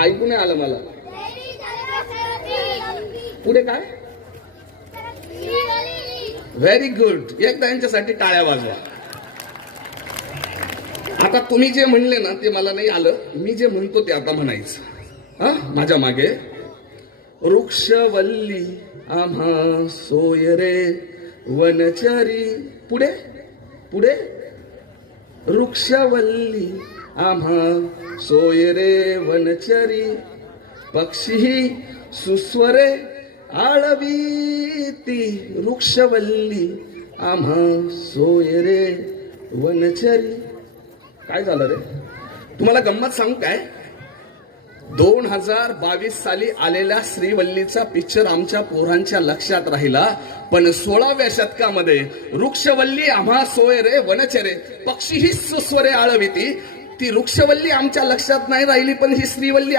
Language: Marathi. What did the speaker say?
ऐकू नाही आलं मला. पुढे काय? Very good. एकदा यांच्यासाठी टाळ्या वाजवा. आता तुम्ही जे म्हणले ना ते मला नाही आलं. मी जे म्हणतो ते आता म्हणायचं. हा, माझ्या मागे. वृक्षवल्ली आम्हा सोय रे वनचरी. पुढे पुढे. वृक्षवल्ली आम्हा सोय रे वनचरी, पक्षी सुस्वरे आळवीती. वृक्षवल्ली आम्हा सोय रे वनचरी. काय झालं रे? तुम्हाला गंमत सांगू काय? 2022 साली आलेल्या श्रीवल्लीचा पिक्चर आमच्या पोरांच्या लक्षात राहिला, पण 16व्या शतकामध्ये वृक्षवल्ली आम्हा सोय रे वनचरे, पक्षी ही सुस्वरे आळविती. ती वृक्षवल्ली आमच्या लक्षात नाही राहिली, पण ही श्रीवल्ली